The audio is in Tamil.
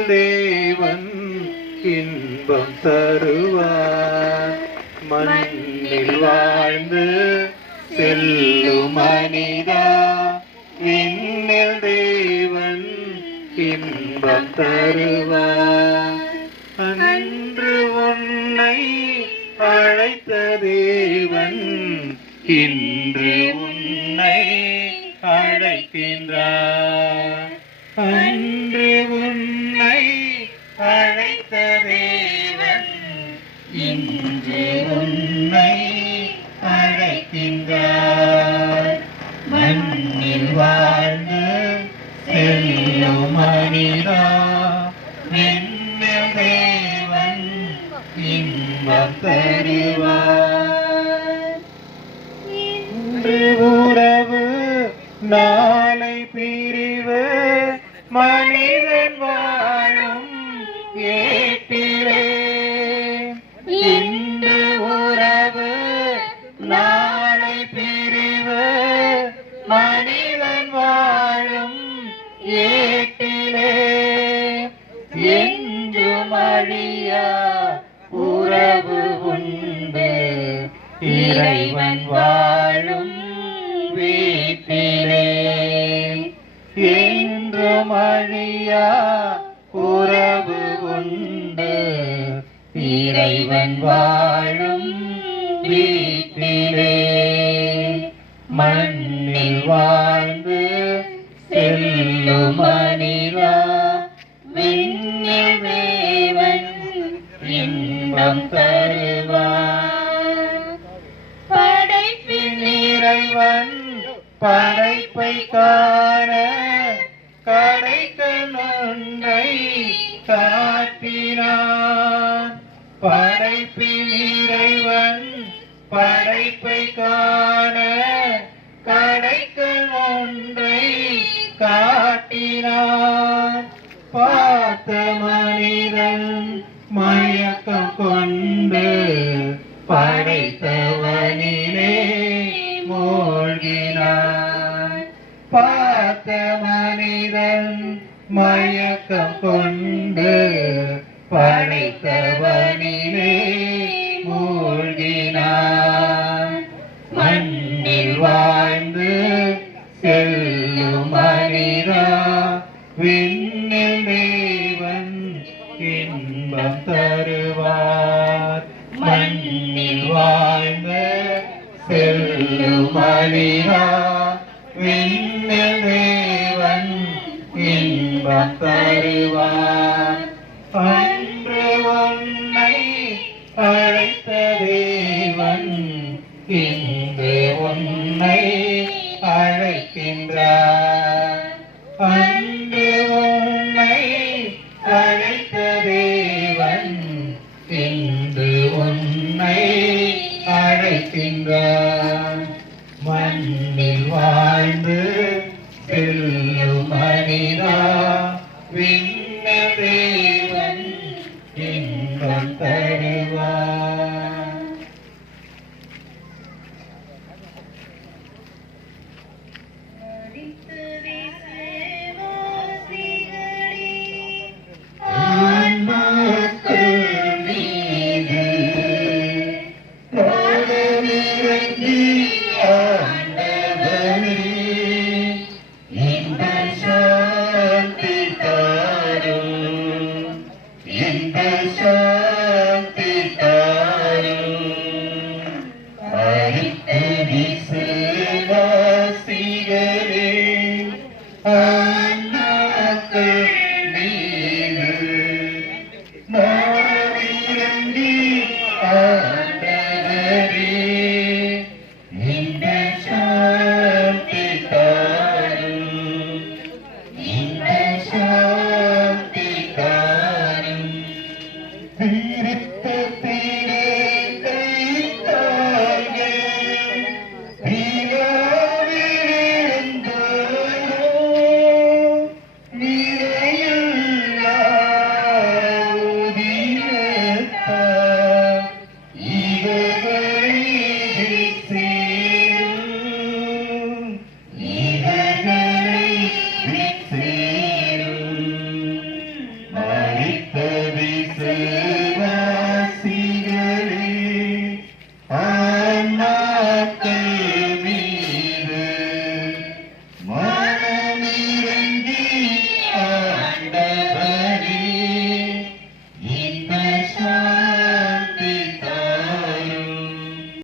விண்ணில் தேவன் இன்பம் தருவார். மண்ணில் வாழ்ந்து செல்லும் மனிதா, விண்ணில் தேவன் இன்பம் தருவார். அன்று உன்னை அழைத்த தேவன் இன்று உன்னை அழைக்கின்றார். அன்று உன்னை அழைத்த தேவன் இன்று உன்னை அழைக்கின்றார். மண்ணில் வாழ்ந்து செல்லும் மனிதா, விண்ணில் தேவன் இன்பம் தருவார். இன்று உறவு நாளை பிரிவு, மனிதன் வாழும் ஏட்டிலே. இன்று உறவு நாளை பிரிவு, மனிதன் வாழும் ஏட்டிலே. என்றும் அழியா உறவு உண்டு இறைவன் வாழும் வீட்டிலே. என்றும் அழியா உறவு உண்டு இறைவன் வாழும் வீட்டிலே. மண்ணில் வாழ்ந்து செல்லும் மனிதா, விண்ணில் தேவன் இன்பம் தருவார். படைப்பின் இறைவன் படைப்பை காண கடைக்கண் ஒன்றை காட்டினான். படைப்பின் இறைவன் படைப்பை காண கடைக்கண் ஒன்றை காட்டினான். பார்த்த மனிதன் மயக்கம் கொண்டு படைத்தவனிலே மூழ்கினான். பார்த்த மனிதன் மயக்கம் கொண்டு படைத்தவனிலே மூழ்கினான். மண்ணில் வாழ்ந்து செல்லும் மனிதா, விண்ணில் தேவன் இன்பம் தருவார். மண்ணில் வாழ்ந்து செல்லும் மனிதா, விண்ணில் தேவன் இன்பம் தருவார்.